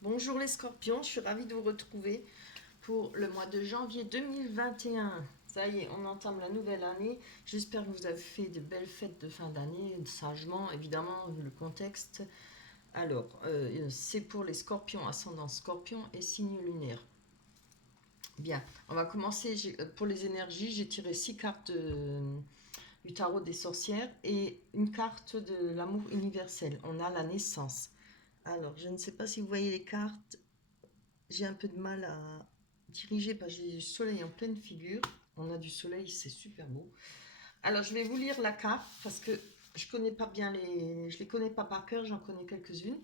Bonjour les scorpions, je suis ravie de vous retrouver pour le mois de janvier 2021. Ça y est, on entame la nouvelle année. J'espère que vous avez fait de belles fêtes de fin d'année, sagement, évidemment, vu le contexte. Alors, c'est pour les scorpions, ascendant scorpion et signe lunaire. Bien, on va commencer. Pour les énergies, j'ai tiré 6 cartes du tarot des sorcières et une carte de l'amour universel. On a la naissance. Alors, je ne sais pas si vous voyez les cartes. J'ai un peu de mal à diriger parce que j'ai du soleil en pleine figure. On a du soleil, c'est super beau. Alors, je vais vous lire la carte parce que je connais pas bien je les connais pas par cœur, j'en connais quelques-unes.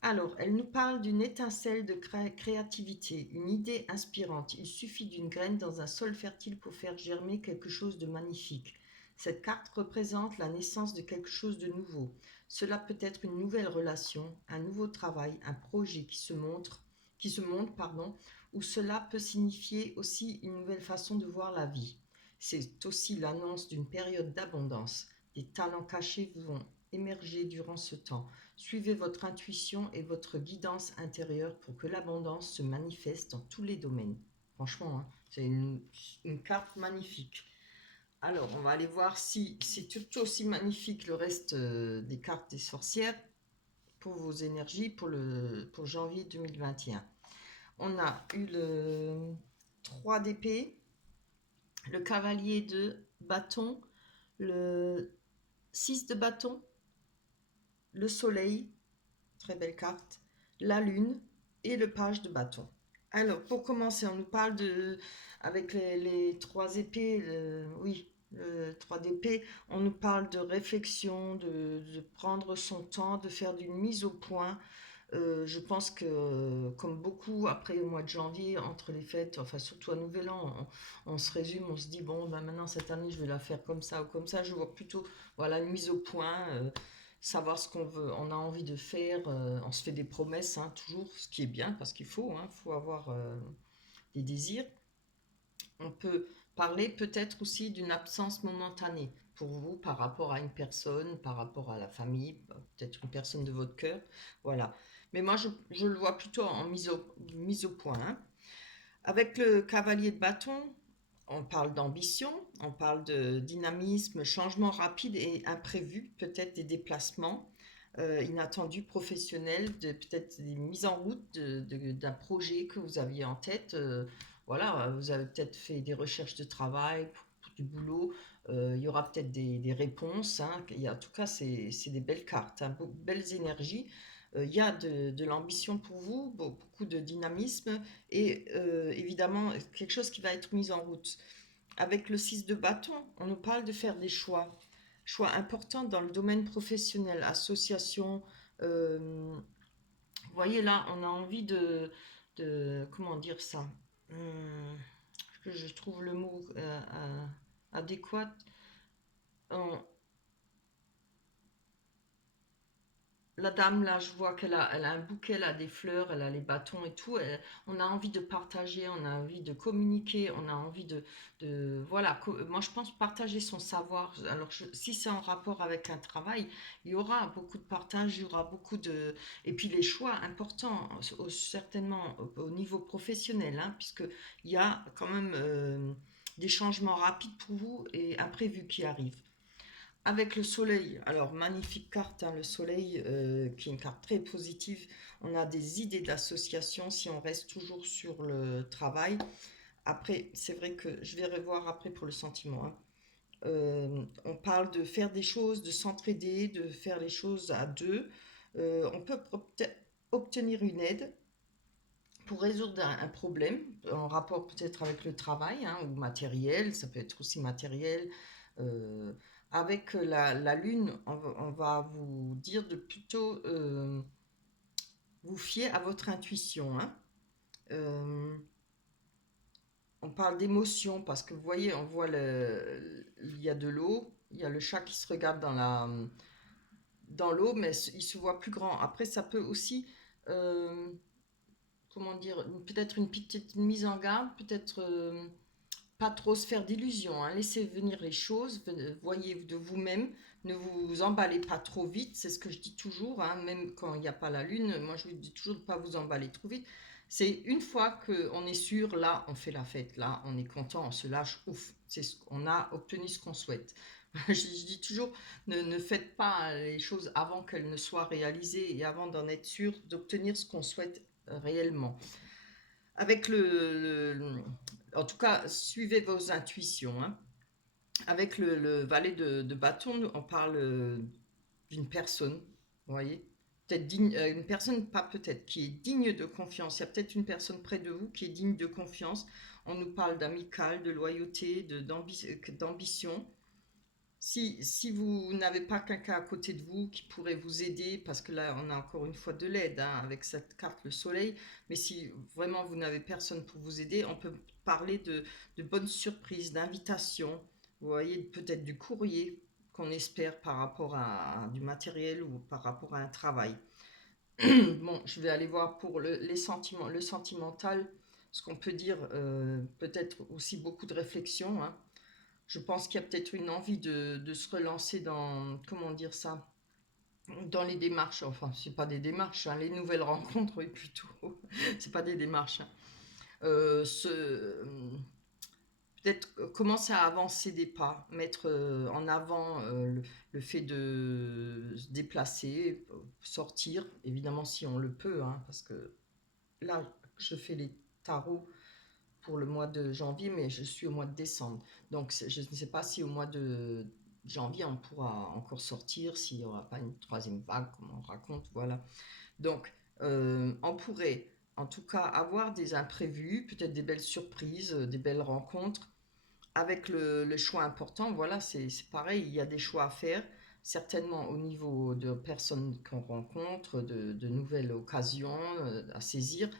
Alors, elle nous parle d'une étincelle de créativité, une idée inspirante. Il suffit d'une graine dans un sol fertile pour faire germer quelque chose de magnifique. Cette carte représente la naissance de quelque chose de nouveau. Cela peut être une nouvelle relation, un nouveau travail, un projet qui se monte, pardon, ou cela peut signifier aussi une nouvelle façon de voir la vie. C'est aussi l'annonce d'une période d'abondance. Des talents cachés vont émerger durant ce temps. Suivez votre intuition et votre guidance intérieure pour que l'abondance se manifeste dans tous les domaines. Franchement, hein, c'est une carte magnifique. Alors, on va aller voir si c'est tout aussi magnifique le reste des cartes des sorcières pour vos énergies pour janvier 2021. On a eu le 3 d'épée, le cavalier de bâton, le 6 de bâton, le soleil, très belle carte, la lune et le page de bâton. Alors, pour commencer, on nous parle avec les 3 épées, oui, le 3 d'épée, on nous parle de réflexion, de prendre son temps, de faire d'une mise au point. Je pense que, comme beaucoup, après le mois de janvier, entre les fêtes, enfin surtout à Nouvel An, on se résume, on se dit, bon, ben maintenant cette année, je vais la faire comme ça ou comme ça. Je vois plutôt, voilà, une mise au point, savoir ce qu'on veut, on a envie de faire. On se fait des promesses, hein, toujours, ce qui est bien, parce qu'il faut avoir des désirs. On peut parler peut-être aussi d'une absence momentanée pour vous par rapport à une personne, par rapport à la famille, peut-être une personne de votre cœur. Voilà. Mais moi, je le vois plutôt en mise au point, hein. Avec le cavalier de bâton, on parle d'ambition, on parle de dynamisme, changement rapide et imprévu, peut-être des déplacements inattendus professionnels, peut-être des mises en route d'un projet que vous aviez en tête. Voilà, vous avez peut-être fait des recherches de travail, pour du boulot. Il y aura peut-être des réponses, hein. En tout cas, c'est des belles cartes, hein, belles énergies. Il y a de l'ambition pour vous, beaucoup de dynamisme et évidemment quelque chose qui va être mis en route. Avec le 6 de bâton, on nous parle de faire des choix importants dans le domaine professionnel, association. Vous voyez là, on a envie comment dire ça. Que je trouve le mot adéquat. On- La dame, là, je vois elle a un bouquet, elle a des fleurs, elle a les bâtons et tout. On a envie de partager, on a envie de communiquer, on a envie voilà, moi je pense partager son savoir. Alors, si c'est en rapport avec un travail, il y aura beaucoup de partage, il y aura beaucoup de. Et puis les choix importants, certainement au niveau professionnel, hein, puisque il y a quand même des changements rapides pour vous et imprévus qui arrivent. Avec le soleil, alors magnifique carte, hein, le soleil qui est une carte très positive. On a des idées d'association si on reste toujours sur le travail. Après, c'est vrai que je vais revoir après pour le sentiment, hein. On parle de faire des choses, de s'entraider, de faire les choses à deux. On peut obtenir une aide pour résoudre un problème en rapport peut-être avec le travail, hein, ou matériel, ça peut être aussi matériel. Euh, Avec la lune, on va vous dire de plutôt vous fier à votre intuition, hein. Euh, on parle d'émotion parce que vous voyez, on voit il y a de l'eau, il y a le chat qui se regarde dans l'eau, mais il se voit plus grand. Après, ça peut aussi euh, comment dire, peut-être une petite mise en garde, peut-être pas trop se faire d'illusions, hein. Laissez venir les choses, voyez de vous-même, Ne vous emballez pas trop vite, c'est ce que je dis toujours, hein, même quand il n'y a pas la lune, moi je vous dis toujours de ne pas vous emballer trop vite. C'est une fois qu'on est sûr, là on fait la fête, là on est content, on se lâche, ouf, on a obtenu ce qu'on souhaite. Je dis toujours, ne faites pas les choses avant qu'elles ne soient réalisées et avant d'en être sûr d'obtenir ce qu'on souhaite réellement. Avec en tout cas, suivez vos intuitions, hein. Avec le valet de bâton, on parle d'une personne, vous voyez, peut-être digne, une personne, pas peut-être, qui est digne de confiance. Il y a peut-être une personne près de vous qui est digne de confiance. On nous parle d'amical, de loyauté, d'ambition. Si vous n'avez pas quelqu'un à côté de vous qui pourrait vous aider, parce que là on a encore une fois de l'aide, hein, avec cette carte le soleil, mais si vraiment vous n'avez personne pour vous aider, on peut parler de bonnes surprises, d'invitations, vous voyez, peut-être du courrier qu'on espère par rapport à du matériel ou par rapport à un travail. Bon, je vais aller voir pour les sentiments, le sentimental, ce qu'on peut dire, peut-être aussi beaucoup de réflexion, hein. Je pense qu'il y a peut-être une envie de se relancer dans, comment dire ça, dans les démarches. Enfin, c'est pas des démarches, hein, les nouvelles rencontres, oui, plutôt. C'est pas des démarches, hein. Peut-être commencer à avancer des pas, mettre en avant le fait de se déplacer, sortir, évidemment si on le peut, hein, parce que là, je fais les tarots pour le mois de janvier, mais je suis au mois de décembre. Donc, je ne sais pas si au mois de janvier, on pourra encore sortir, s'il n'y aura pas une troisième vague, comme on raconte, voilà. Donc, on pourrait, en tout cas, avoir des imprévus, peut-être des belles surprises, des belles rencontres, avec le choix important. Voilà, c'est pareil, il y a des choix à faire, certainement au niveau de personnes qu'on rencontre, de nouvelles occasions à saisir.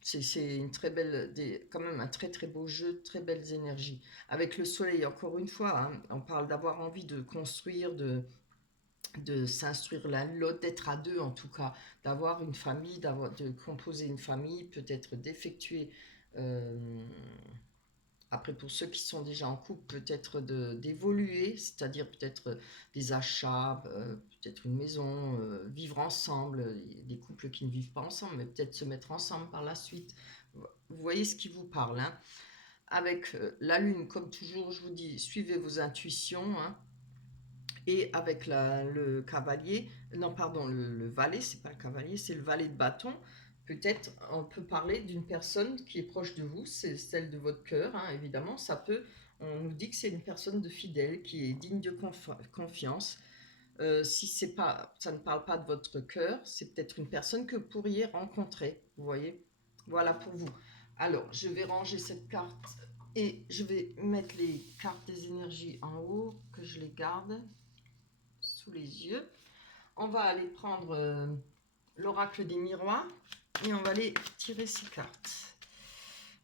C'est une très belle, quand même un très très beau jeu, très belles énergies. Avec le soleil, encore une fois, hein, on parle d'avoir envie de construire, de s'instruire l'un l'autre, d'être à deux en tout cas, d'avoir une famille, de composer une famille, peut-être d'effectuer, euh, après pour ceux qui sont déjà en couple, peut-être d'évoluer, c'est-à-dire peut-être des achats, peut-être une maison, vivre ensemble, il y a des couples qui ne vivent pas ensemble, mais peut-être se mettre ensemble par la suite. Vous voyez ce qui vous parle, hein. Avec la lune, comme toujours, je vous dis, suivez vos intuitions, hein. Et avec le cavalier, non pardon, le valet, c'est pas le cavalier, c'est le valet de bâton. Peut-être on peut parler d'une personne qui est proche de vous, c'est celle de votre cœur, hein, évidemment. Ça peut, on nous dit que c'est une personne de fidèle qui est digne de confiance. Si c'est pas, ça ne parle pas de votre cœur, c'est peut-être une personne que vous pourriez rencontrer. Vous voyez, voilà pour vous. Alors, je vais ranger cette carte et je vais mettre les cartes des énergies en haut, que je les garde sous les yeux. On va aller prendre l'oracle des miroirs et on va aller tirer ces cartes.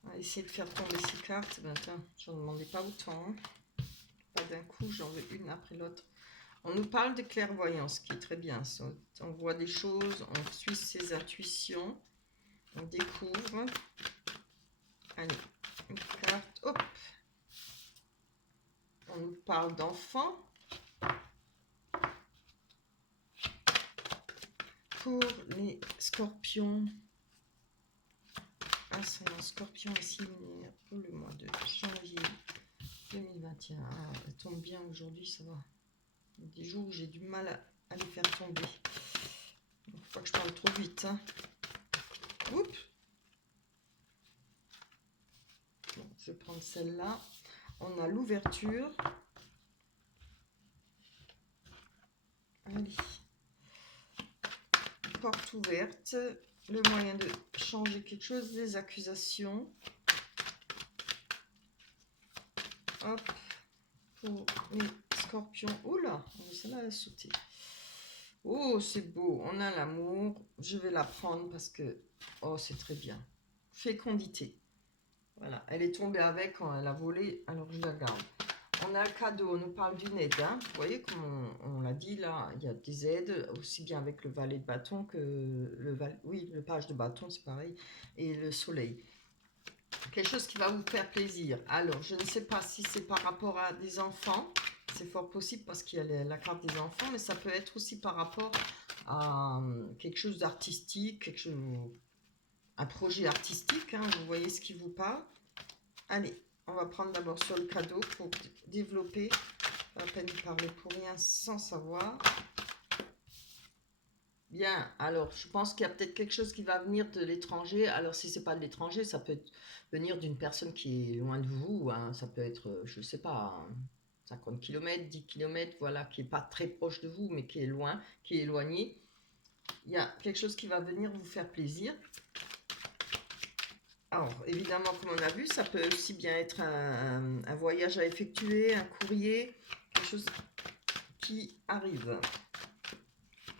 On va essayer de faire tomber ces cartes. Maintenant, j'en demandais pas autant, hein. Pas d'un coup, j'en veux une après l'autre. On nous parle de clairvoyance, qui est très bien. On voit des choses, on suit ses intuitions, on découvre. Allez, une carte, hop. On nous parle d'enfants. Pour les scorpions, ascendant scorpion et similaire pour le mois de janvier 2021. Ah, elle tombe bien aujourd'hui, ça va. Il y a des jours où j'ai du mal à les faire tomber. Il ne faut pas que je parle trop vite, hein. Oups. Bon, je vais prendre celle-là. On a l'ouverture. Allez. Porte ouverte. Le moyen de changer quelque chose. Des accusations. Hop. Pour les scorpions. Oula, celle-là a sauté. Oh, c'est beau. On a l'amour. Je vais la prendre parce que... Oh, c'est très bien. Fécondité. Voilà. Elle est tombée avec quand elle a volé. Alors, je la garde. On a un cadeau. On nous parle d'une aide, hein. Vous voyez, comme on l'a dit, là, il y a des aides. Aussi bien avec le valet de bâton que le page de bâton, c'est pareil. Et le soleil. Quelque chose qui va vous faire plaisir. Alors, je ne sais pas si c'est par rapport à des enfants. C'est fort possible parce qu'il y a la carte des enfants, mais ça peut être aussi par rapport à quelque chose d'artistique, un projet artistique, hein, vous voyez ce qui vous parle. Allez, on va prendre d'abord sur le cadeau pour développer. Pas la peine de parler pour rien sans savoir. Bien, alors je pense qu'il y a peut-être quelque chose qui va venir de l'étranger. Alors si c'est pas de l'étranger, ça peut venir d'une personne qui est loin de vous, hein. Ça peut être, je sais pas, 50 km, 10 km, voilà, qui est pas très proche de vous, mais qui est loin, qui est éloigné. Il y a quelque chose qui va venir vous faire plaisir. Alors, évidemment, comme on a vu, ça peut aussi bien être un voyage à effectuer, un courrier, quelque chose qui arrive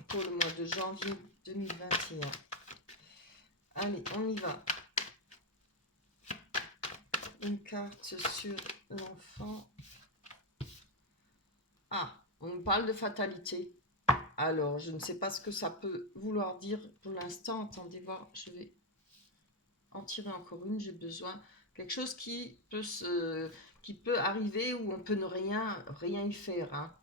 pour le mois de janvier 2021. Allez, on y va. Une carte sur l'enfant. Ah, on parle de fatalité. Alors, je ne sais pas ce que ça peut vouloir dire pour l'instant. Attendez voir, je vais en tirer encore une. J'ai besoin quelque chose qui peut arriver où on peut ne rien y faire, hein.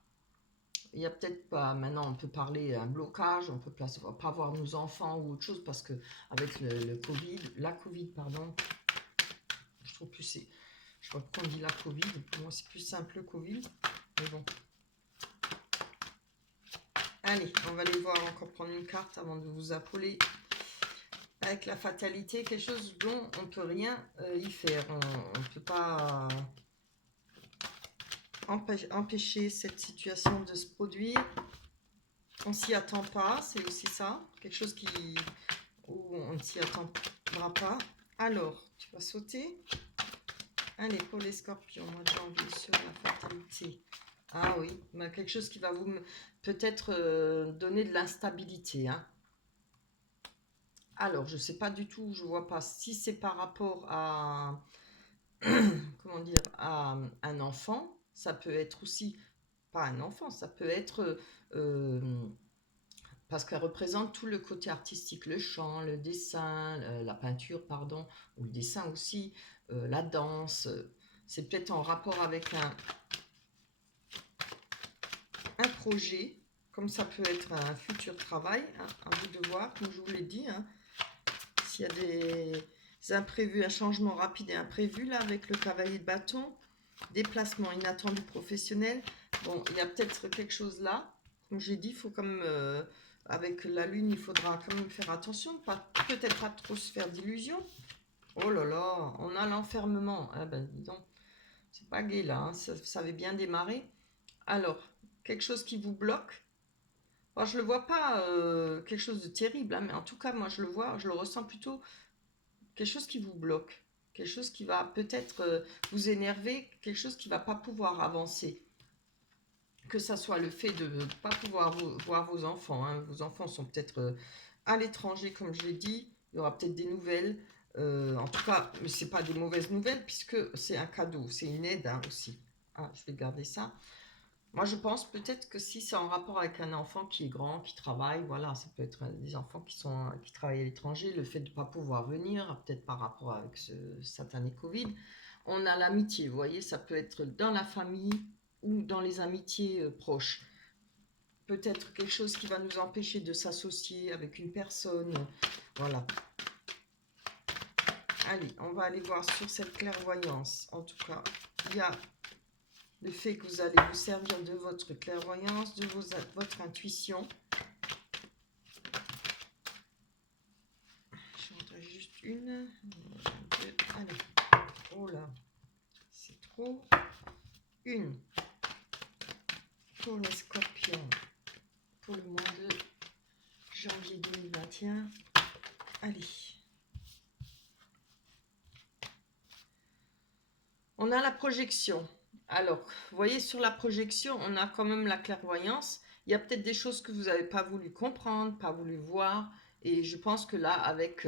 Il y a peut-être pas, maintenant on peut parler un blocage, on peut pas voir nos enfants ou autre chose parce que avec le Covid, la Covid, pardon, je trouve plus c'est, je crois qu'on dit la Covid, pour moi c'est plus simple le Covid, mais bon. Allez, on va aller voir, encore prendre une carte avant de vous appeler. Avec la fatalité, quelque chose dont on ne peut rien y faire, on ne peut pas empêcher cette situation de se produire. On s'y attend pas, c'est aussi ça, quelque chose où on ne s'y attendra pas. Alors, tu vas sauter. Allez, pour les scorpions, moi j'ai envie sur la fatalité. Ah oui, bah, quelque chose qui va vous peut-être donner de l'instabilité, hein. Alors, je ne sais pas du tout, je ne vois pas si c'est par rapport à, comment dire, à un enfant. Ça peut être aussi, pas un enfant, ça peut être parce qu'elle représente tout le côté artistique, le chant, le dessin, la peinture, pardon, ou le dessin aussi, la danse. C'est peut-être en rapport avec un projet, comme ça peut être un futur travail, hein, à vous de voir, comme je vous l'ai dit, hein. S'il y a des imprévus, un changement rapide et imprévu, là, avec le cavalier de bâton, déplacement inattendu professionnel. Bon, il y a peut-être quelque chose là. Comme j'ai dit, il faut comme avec la lune, il faudra quand même faire attention, peut-être pas trop se faire d'illusions. Oh là là, on a l'enfermement. Ah ben, dis donc, c'est pas gai là, hein, ça avait bien démarré. Alors, quelque chose qui vous bloque. Bon, je le vois pas quelque chose de terrible, hein, mais en tout cas, moi je le vois, je le ressens plutôt quelque chose qui vous bloque, quelque chose qui va peut-être vous énerver, quelque chose qui va pas pouvoir avancer. Que ça soit le fait de ne pas pouvoir voir vos enfants, hein. Vos enfants sont peut-être à l'étranger, comme je l'ai dit, il y aura peut-être des nouvelles. En tout cas, ce n'est pas des mauvaises nouvelles puisque c'est un cadeau, c'est une aide, hein, aussi. Ah, je vais garder ça. Moi, je pense peut-être que si c'est en rapport avec un enfant qui est grand, qui travaille, voilà, ça peut être des enfants qui travaillent à l'étranger, le fait de ne pas pouvoir venir, peut-être par rapport avec ce satané Covid. On a l'amitié, vous voyez, ça peut être dans la famille ou dans les amitiés proches. Peut-être quelque chose qui va nous empêcher de s'associer avec une personne, voilà. Allez, on va aller voir sur cette clairvoyance. En tout cas, il y a le fait que vous allez vous servir de votre clairvoyance, de votre intuition. Je voudrais juste une, deux, allez. Oh là, c'est trop. Une pour les scorpions pour le mois de janvier 2021. Allez. On a la projection. Alors, vous voyez, sur la projection, on a quand même la clairvoyance. Il y a peut-être des choses que vous n'avez pas voulu comprendre, pas voulu voir. Et je pense que là, avec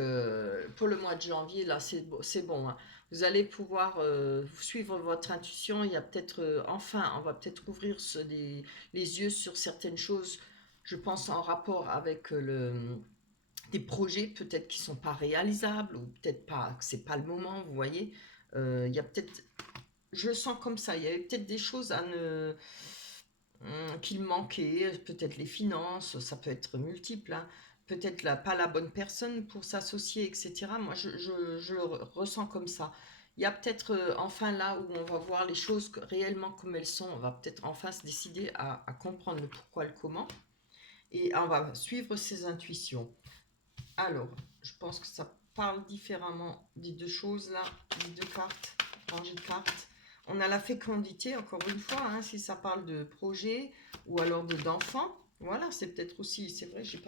pour le mois de janvier, là, c'est bon, hein. Vous allez pouvoir suivre votre intuition. Il y a peut-être, enfin, on va peut-être ouvrir les yeux sur certaines choses, je pense, en rapport avec des projets peut-être qui ne sont pas réalisables ou peut-être pas, que ce n'est pas le moment, vous voyez. Il y a peut-être je sens comme ça. Il y avait peut-être des choses à ne qu'il manquait, peut-être les finances, ça peut être multiple, hein. Peut-être pas la bonne personne pour s'associer, etc. Moi, je le ressens comme ça. Il y a peut-être enfin là où on va voir les choses réellement comme elles sont, on va peut-être enfin se décider à comprendre le pourquoi, le comment, et on va suivre ses intuitions. Alors, je pense que ça parle différemment des deux choses là, des deux cartes, rangées de cartes. On a la fécondité, encore une fois, hein, si ça parle de projet ou alors d'enfant. Voilà, c'est peut-être aussi, c'est vrai, j'ai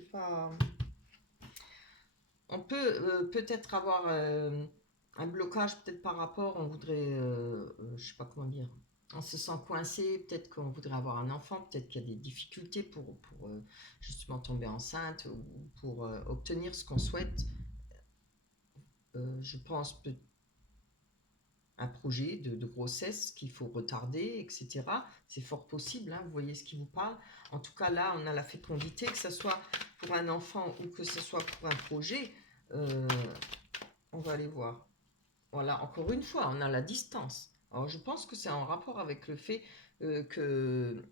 pas. On peut peut-être avoir un blocage, peut-être par rapport, on voudrait, je sais pas comment dire, on se sent coincé, peut-être qu'on voudrait avoir un enfant, peut-être qu'il y a des difficultés pour justement tomber enceinte ou pour obtenir ce qu'on souhaite. Je pense un projet de grossesse qu'il faut retarder, etc. C'est fort possible, hein, vous voyez ce qui vous parle. En tout cas, là, on a la fécondité, que ce soit pour un enfant ou que ce soit pour un projet. Euh, on va aller voir. Voilà, encore une fois, on a la distance. Alors, je pense que c'est en rapport avec le fait que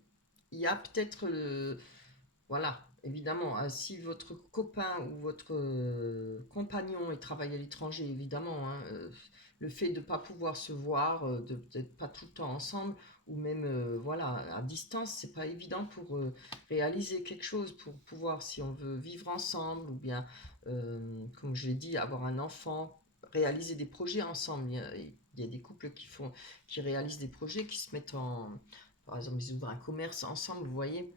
il y a peut-être voilà, évidemment, si votre copain ou votre compagnon il travaille à l'étranger, évidemment, hein, le fait de ne pas pouvoir se voir, de peut-être pas tout le temps ensemble, ou même voilà, à distance, c'est pas évident pour réaliser quelque chose, pour pouvoir, si on veut vivre ensemble, ou bien, comme je l'ai dit, avoir un enfant, réaliser des projets ensemble. Il y a des couples qui réalisent des projets, qui se mettent en, par exemple, ils ouvrent un commerce ensemble, vous voyez.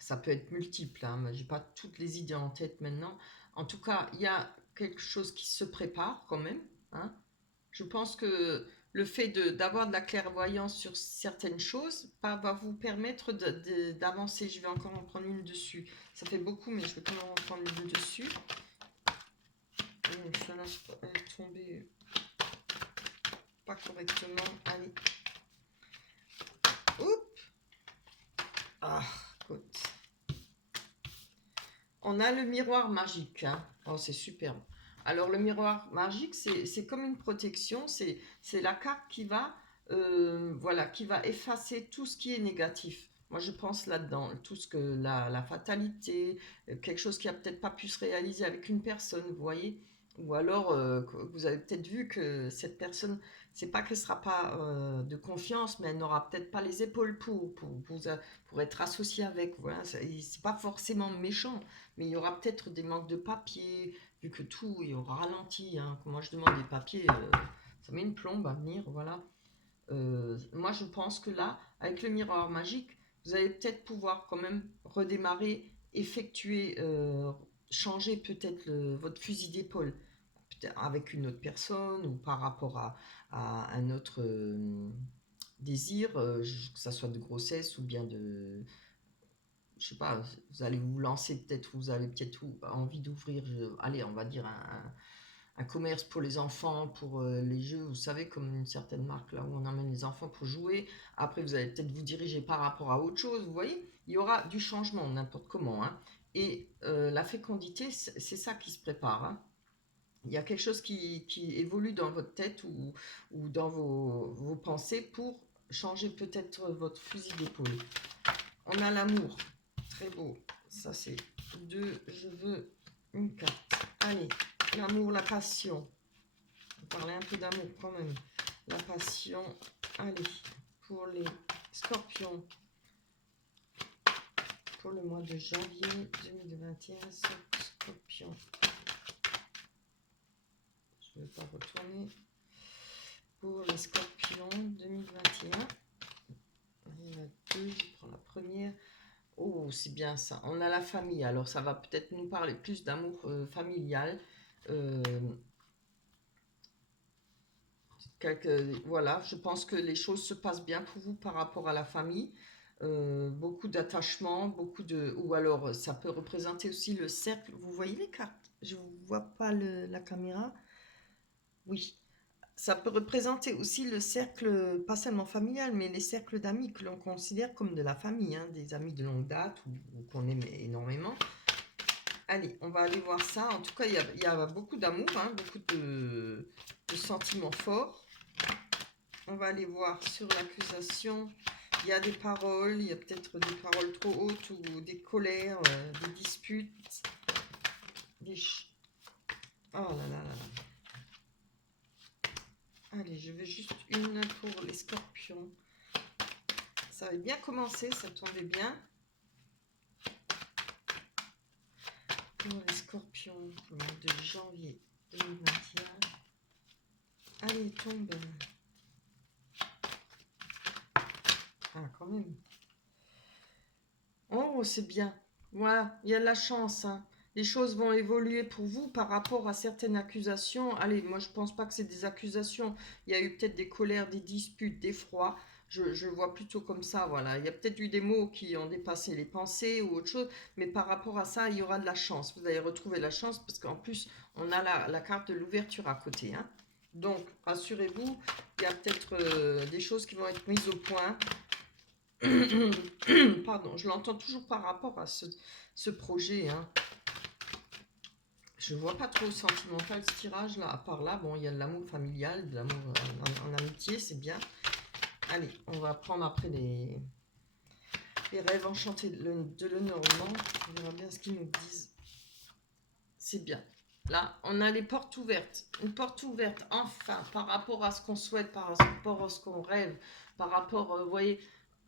Ça peut être multiple, hein, mais j'ai pas toutes les idées en tête maintenant. En tout cas, il y a quelque chose qui se prépare quand même, hein. Je pense que le fait d'avoir de la clairvoyance sur certaines choses va vous permettre d'avancer. Je vais encore en prendre une dessus. Ça fait beaucoup, mais je vais quand même en prendre une dessus. Ça là, elle est tombée pas correctement. Allez. Oups. Ah, écoute. On a le miroir magique, hein. Oh, c'est superbe. Alors, le miroir magique, c'est comme une protection. C'est la carte qui va, voilà, qui va effacer tout ce qui est négatif. Moi, je pense là-dedans, tout ce que la fatalité, quelque chose qui a peut-être pas pu se réaliser avec une personne, vous voyez. Ou alors, vous avez peut-être vu que cette personne, c'est pas qu'elle sera pas de confiance, mais elle n'aura peut-être pas les épaules pour être associée avec. Voilà, c'est pas forcément méchant, mais il y aura peut-être des manques de papier, vu que tout est au ralenti, hein. Quand moi je demande des papiers, ça met une plombe à venir, voilà. Moi je pense que là, avec le miroir magique, vous allez peut-être pouvoir quand même redémarrer, effectuer, changer peut-être votre fusil d'épaule, peut-être avec une autre personne ou par rapport à un autre désir, que ça soit de grossesse ou bien de, je sais pas, vous allez vous lancer peut-être, vous avez peut-être envie d'ouvrir, allez, on va dire un commerce pour les enfants, pour les jeux, vous savez, comme une certaine marque là où on emmène les enfants pour jouer. Après, vous allez peut-être vous diriger par rapport à autre chose, vous voyez, il y aura du changement, n'importe comment, hein. Et la fécondité, c'est ça qui se prépare, hein. Il y a quelque chose qui évolue dans votre tête ou dans vos pensées pour changer peut-être votre fusil d'épaule. On a l'amour. Très beau. Ça, c'est deux. Je veux une carte. Allez, l'amour, la passion. On va parler un peu d'amour quand même. La passion. Allez, pour les scorpions. Pour le mois de janvier 2021, scorpion. Je ne vais pas retourner. Pour les scorpions 2021. Il y en a deux. Je prends la première. Oh, c'est bien ça. On a la famille. Alors, ça va peut-être nous parler plus d'amour familial. Euh, voilà, je pense que les choses se passent bien pour vous par rapport à la famille. Beaucoup d'attachement, ou alors ça peut représenter aussi le cercle. Vous voyez les cartes? Je ne vois pas la caméra. Oui. Ça peut représenter aussi le cercle, pas seulement familial, mais les cercles d'amis que l'on considère comme de la famille, hein, des amis de longue date ou qu'on aime énormément. Allez, on va aller voir ça. En tout cas, il y a beaucoup d'amour, hein, beaucoup de sentiments forts. On va aller voir sur l'accusation. Il y a des paroles, il y a peut-être des paroles trop hautes ou des colères, des disputes. Oh là là là là. Allez, je veux juste une pour les scorpions. Ça avait bien commencé, ça tombait bien. Pour les scorpions, pour le mois de janvier 2021. Allez, tombe. Ah, quand même. Oh, c'est bien. Voilà, il y a de la chance, hein. Les choses vont évoluer pour vous par rapport à certaines accusations. Allez, moi je pense pas que c'est des accusations. Il y a eu peut-être des colères, des disputes, des froids. Je le vois plutôt comme ça, voilà. Il y a peut-être eu des mots qui ont dépassé les pensées ou autre chose, mais par rapport à ça, il y aura de la chance. Vous allez retrouver la chance parce qu'en plus, on a la carte de l'ouverture à côté, hein. Donc, rassurez-vous, il y a peut-être des choses qui vont être mises au point. Pardon, je l'entends toujours par rapport à ce projet, hein. Je vois pas trop sentimental ce tirage là, à part là, bon, il y a de l'amour familial, de l'amour en amitié, c'est bien. Allez, on va prendre après les rêves enchantés de Lenormand. On verra bien ce qu'ils nous disent. C'est bien. Là, on a les portes ouvertes. Une porte ouverte, enfin, par rapport à ce qu'on souhaite, par rapport à ce qu'on rêve, par rapport, vous voyez,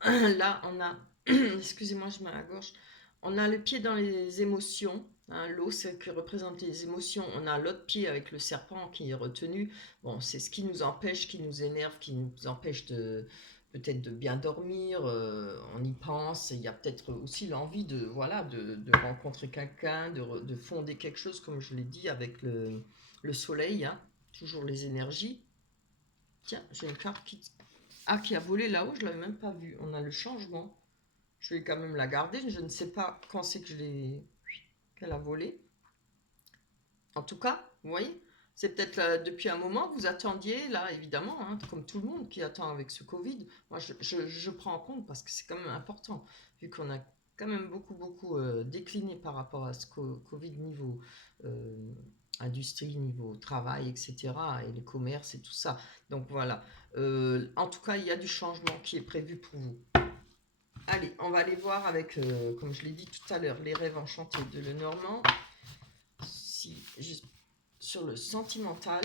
là, on a, excusez-moi, je mets à la gorge, on a le pied dans les émotions, hein, l'eau, c'est qui représente les émotions, on a l'autre pied avec le serpent qui est retenu, bon, c'est ce qui nous empêche, qui nous énerve, qui nous empêche de peut-être de bien dormir, on y pense, il y a peut-être aussi l'envie de, voilà, de rencontrer quelqu'un, de fonder quelque chose, comme je l'ai dit, avec le soleil, hein, toujours les énergies. Tiens, j'ai une carte qui a volé là-haut, je ne l'avais même pas vue. On a le changement. Je vais quand même la garder. Je ne sais pas quand c'est que qu'elle a volé. En tout cas, vous voyez, c'est peut-être depuis un moment que vous attendiez, là, évidemment, hein, comme tout le monde qui attend avec ce Covid. Moi, je prends en compte parce que c'est quand même important, vu qu'on a quand même beaucoup décliné par rapport à ce Covid niveau euh, industrie, niveau travail, etc., et les commerces et tout ça. Donc voilà. En tout cas, il y a du changement qui est prévu pour vous. Allez, on va aller voir avec, comme je l'ai dit tout à l'heure, les rêves enchantés de Lenormand. Si, sur le sentimental,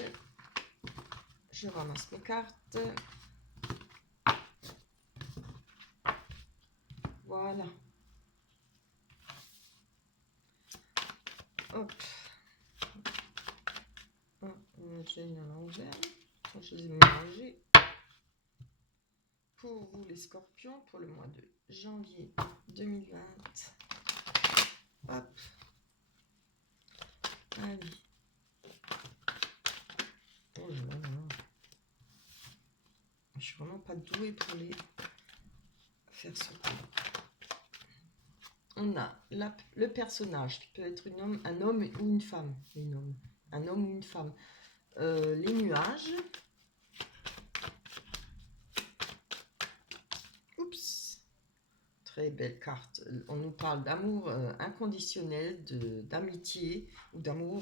je ramasse mes cartes. Voilà. Hop. J'ai une à l'envers. Je les ai mélangés. Pour vous les scorpions, pour le mois de janvier 2020. Hop. Allez. Oh là là là. Je suis vraiment pas douée pour les faire sortir. On a le personnage qui peut être un homme ou une femme. Un homme ou une femme. Les nuages. Oups. Très belle carte. On nous parle d'amour inconditionnel, d'amitié ou d'amour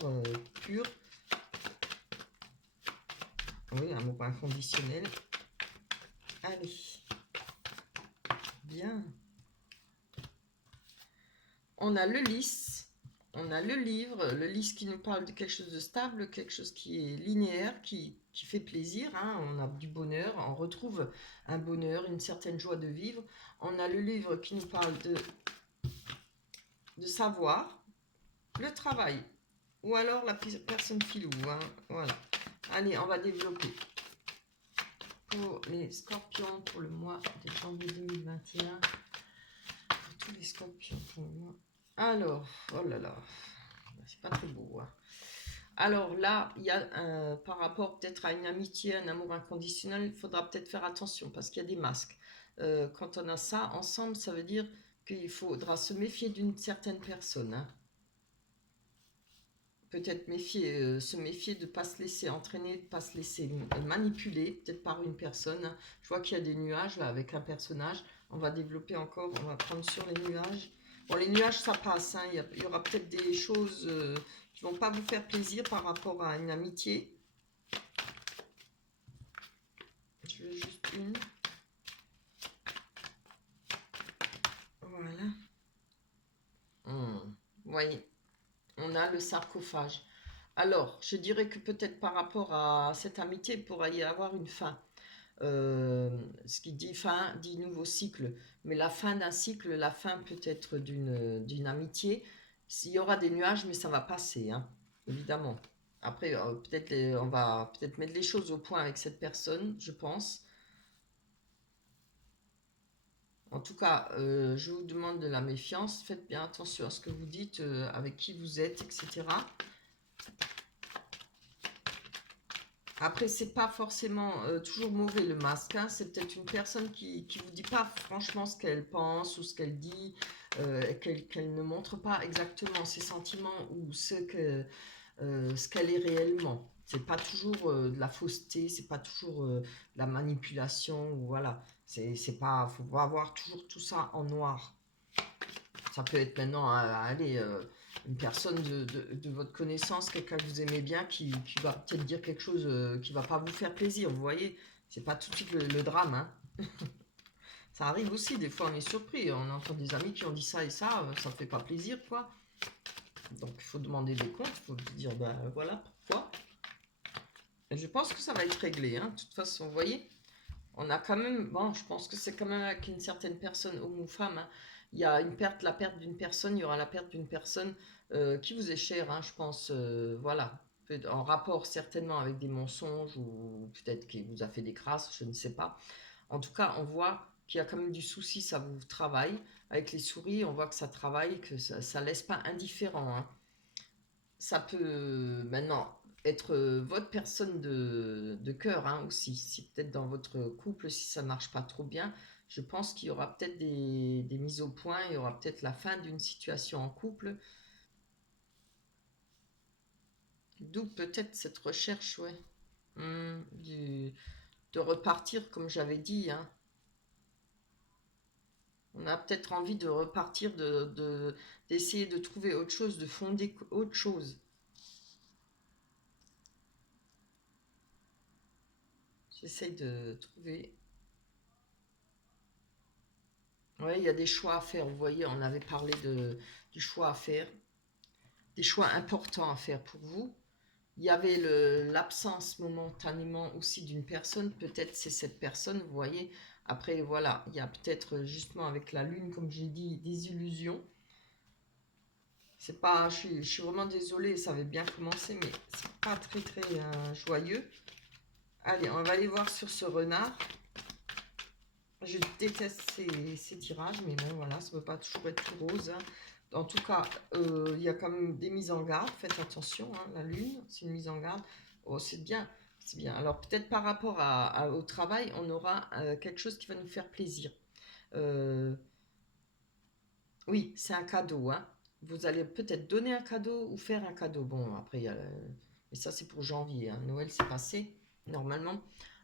pur. Oui, amour inconditionnel. Allez. Bien. On a le lys. On a le lys qui nous parle de quelque chose de stable, quelque chose qui est linéaire, qui fait plaisir, hein. On a du bonheur, on retrouve un bonheur, une certaine joie de vivre. On a le livre qui nous parle de savoir, le travail, ou alors la personne filou, hein. Voilà. Allez, on va développer pour les scorpions pour le mois de janvier 2021. Pour tous les scorpions pour le mois. Alors, oh là là, c'est pas très beau, hein. Alors là, il y a par rapport peut-être à une amitié, un amour inconditionnel, il faudra peut-être faire attention parce qu'il y a des masques. Quand on a ça ensemble, ça veut dire qu'il faudra se méfier d'une certaine personne, hein. Peut-être se méfier de ne pas se laisser entraîner, de ne pas se laisser manipuler, peut-être par une personne, hein. Je vois qu'il y a des nuages là avec un personnage. On va développer encore, on va prendre sur les nuages. Bon, les nuages, ça passe, hein. Il y aura peut-être des choses qui vont pas vous faire plaisir par rapport à une amitié. Je veux juste une. Voilà. Vous voyez, on a le sarcophage. Alors, je dirais que peut-être par rapport à cette amitié, il pourrait y avoir une fin. Ce qui dit fin dit nouveau cycle, mais la fin d'un cycle, la fin peut-être d'une amitié. Il y aura des nuages, mais ça va passer, hein, évidemment. Après, peut-être on va peut-être mettre les choses au point avec cette personne, je pense. En tout cas, je vous demande de la méfiance. Faites bien attention à ce que vous dites, avec qui vous êtes, etc. Après, c'est pas forcément toujours mauvais le masque, hein. C'est peut-être une personne qui vous dit pas franchement ce qu'elle pense ou ce qu'elle dit, qu'elle ne montre pas exactement ses sentiments ou ce qu'elle est réellement. C'est pas toujours de la fausseté, c'est pas toujours de la manipulation, ou voilà. C'est pas, faut pas avoir toujours tout ça en noir. Ça peut être maintenant, allez, une personne de votre connaissance, quelqu'un que vous aimez bien, qui va peut-être dire quelque chose qui va pas vous faire plaisir, vous voyez. C'est pas tout de suite le drame, hein. Ça arrive aussi, des fois on est surpris, on entend des amis qui ont dit ça et ça fait pas plaisir, quoi. Donc il faut demander des comptes, il faut dire, ben voilà, pourquoi. Et je pense que ça va être réglé, hein. De toute façon, vous voyez, on a quand même, bon, je pense que c'est quand même avec une certaine personne, homme ou femme, hein. Il y a une perte, la perte d'une personne, il y aura la perte d'une personne qui vous est chère, hein, je pense, voilà. En rapport certainement avec des mensonges ou peut-être qu'il vous a fait des crasses, je ne sais pas. En tout cas, on voit qu'il y a quand même du souci, ça vous travaille. Avec les souris, on voit que ça travaille, que ça laisse pas indifférent, hein. Ça peut maintenant être votre personne de cœur, hein, aussi. Si peut-être dans votre couple, si ça marche pas trop bien, je pense qu'il y aura peut-être des mises au point, il y aura peut-être la fin d'une situation en couple. D'où peut-être cette recherche, ouais. De repartir, comme j'avais dit, hein. On a peut-être envie de repartir, d'essayer de trouver autre chose, de fonder autre chose. J'essaye de trouver. Oui, il y a des choix à faire. Vous voyez, on avait parlé du choix à faire, des choix importants à faire pour vous. Il y avait l'absence momentanément aussi d'une personne. Peut-être c'est cette personne, vous voyez. Après, voilà, il y a peut-être justement avec la lune, comme j'ai dit, des illusions. C'est pas, je suis vraiment désolée, ça avait bien commencé, mais c'est pas très très joyeux. Allez, on va aller voir sur ce renard. Je déteste ces tirages, mais bon, voilà, ça ne peut pas toujours être tout rose, hein. En tout cas, il y a quand même des mises en garde. Faites attention, hein, la lune, c'est une mise en garde. Oh, c'est bien, c'est bien. Alors, peut-être par rapport au travail, on aura quelque chose qui va nous faire plaisir. Euh, oui, c'est un cadeau, hein. Vous allez peut-être donner un cadeau ou faire un cadeau. Bon, après, mais ça, c'est pour janvier, hein. Noël, c'est passé, normalement.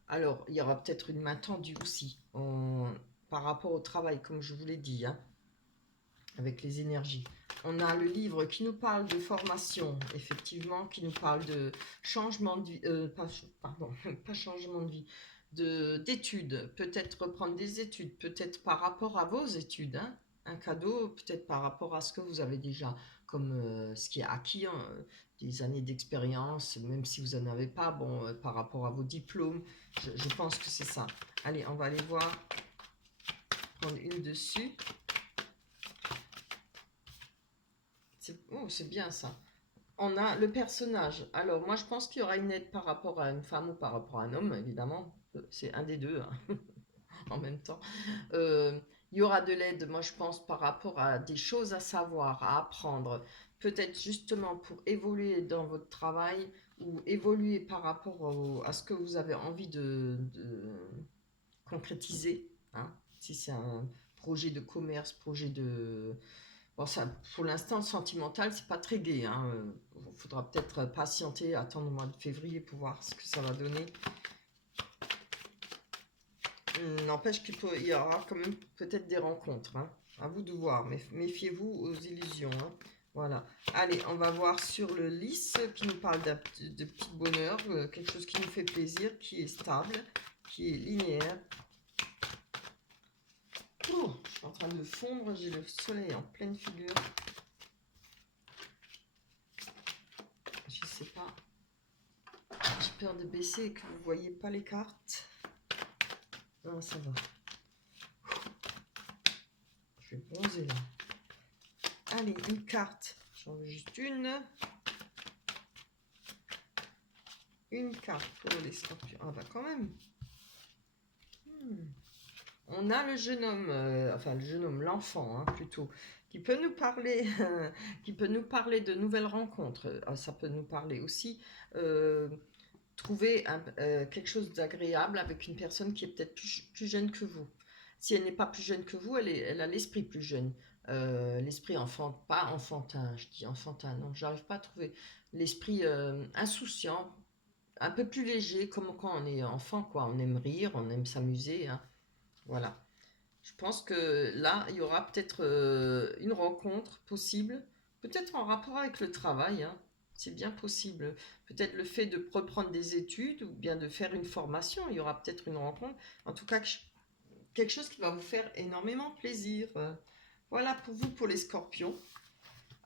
Alors, il y aura peut-être une main tendue aussi, par rapport au travail, comme je vous l'ai dit, hein, avec les énergies. On a le livre qui nous parle de formation, effectivement, qui nous parle de changement de vie, pardon, pas changement de vie, d'études, peut-être reprendre des études, peut-être par rapport à vos études, hein, un cadeau, peut-être par rapport à ce que vous avez déjà, comme ce qui est acquis, hein, des années d'expérience, même si vous n'en avez pas, bon, par rapport à vos diplômes, je pense que c'est ça. Allez, on va aller voir, prendre une dessus. Oh, c'est bien ça. On a le personnage. Alors, moi, je pense qu'il y aura une aide par rapport à une femme ou par rapport à un homme, évidemment. C'est un des deux, hein, en même temps. Il y aura de l'aide, moi, je pense, par rapport à des choses à savoir, à apprendre. Peut-être justement pour évoluer dans votre travail ou évoluer par rapport à ce que vous avez envie de concrétiser, hein. Si c'est un projet de commerce, projet de... Bon, ça, pour l'instant, sentimental, c'est pas très gai, hein. Faudra peut-être patienter, attendre le mois de février pour voir ce que ça va donner. N'empêche qu'il y aura quand même peut-être des rencontres, hein. À vous de voir, mais méfiez-vous aux illusions, hein. Voilà. Allez, on va voir sur le lys qui nous parle de petit bonheur, quelque chose qui nous fait plaisir, qui est stable, qui est linéaire. Oh, je suis en train de fondre, j'ai le soleil en pleine figure. Je sais pas. J'ai peur de baisser et que vous ne voyez pas les cartes. Non, ça va. Je vais bronzer là. Allez, une carte. J'en veux juste une. Une carte pour les scorpions. Ah bah quand même. On a le jeune homme, enfin le jeune homme, l'enfant hein, plutôt, qui peut nous parler, qui peut nous parler de nouvelles rencontres. Ah, ça peut nous parler aussi trouver quelque chose d'agréable avec une personne qui est peut-être plus jeune que vous. Si elle n'est pas plus jeune que vous, elle a l'esprit plus jeune. L'esprit pas enfantin, je dis enfantin, non, j'arrive pas à trouver. L'esprit insouciant, un peu plus léger, comme quand on est enfant, quoi. On aime rire, on aime s'amuser, hein. Voilà. Je pense que là, il y aura peut-être une rencontre possible, peut-être en rapport avec le travail, hein. C'est bien possible. Peut-être le fait de reprendre des études ou bien de faire une formation, il y aura peut-être une rencontre. En tout cas, quelque chose qui va vous faire énormément plaisir. Voilà pour vous, pour les scorpions.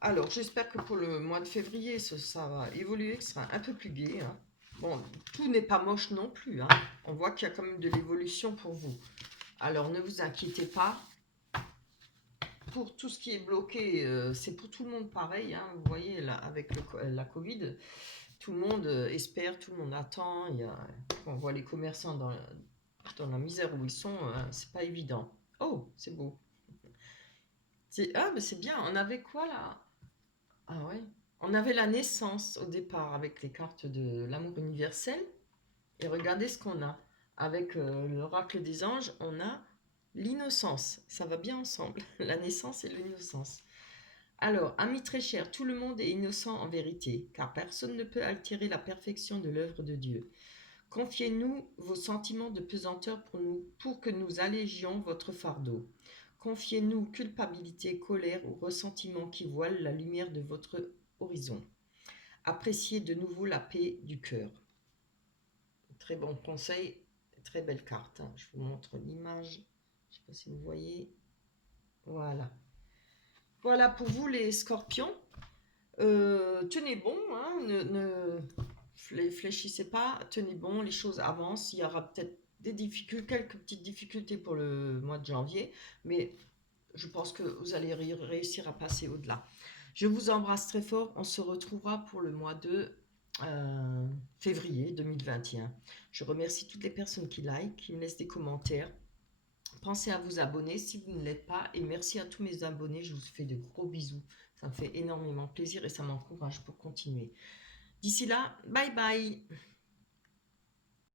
Alors, j'espère que pour le mois de février, ça va évoluer, que ce sera un peu plus gai, hein. Bon, tout n'est pas moche non plus, hein. On voit qu'il y a quand même de l'évolution pour vous. Alors, ne vous inquiétez pas. Pour tout ce qui est bloqué, c'est pour tout le monde pareil, hein. Vous voyez, là, avec la Covid, tout le monde espère, tout le monde attend. On voit les commerçants dans la misère où ils sont, c'est pas évident. Oh, c'est beau. Ah, mais c'est bien. On avait quoi là? Ah ouais. On avait la naissance au départ avec les cartes de l'amour universel. Et regardez ce qu'on a. Avec l'oracle des anges, on a l'innocence. Ça va bien ensemble. La naissance et l'innocence. Alors, amis très chers, tout le monde est innocent en vérité, car personne ne peut altérer la perfection de l'œuvre de Dieu. Confiez-nous vos sentiments de pesanteur pour que nous allégions votre fardeau. Confiez-nous culpabilité, colère ou ressentiment qui voilent la lumière de votre horizon. Appréciez de nouveau la paix du cœur. Très bon conseil, très belle carte, hein. Je vous montre l'image. Je ne sais pas si vous voyez. Voilà. Voilà pour vous les scorpions. Tenez bon, hein, ne fléchissez pas, tenez bon, les choses avancent. Il y aura peut-être des difficultés, quelques petites difficultés pour le mois de janvier, mais je pense que vous allez réussir à passer au-delà. Je vous embrasse très fort. On se retrouvera pour le mois de février 2021. Je remercie toutes les personnes qui like, qui me laissent des commentaires. Pensez à vous abonner si vous ne l'êtes pas. Et merci à tous mes abonnés. Je vous fais de gros bisous. Ça me fait énormément plaisir et ça m'encourage pour continuer. D'ici là, bye bye.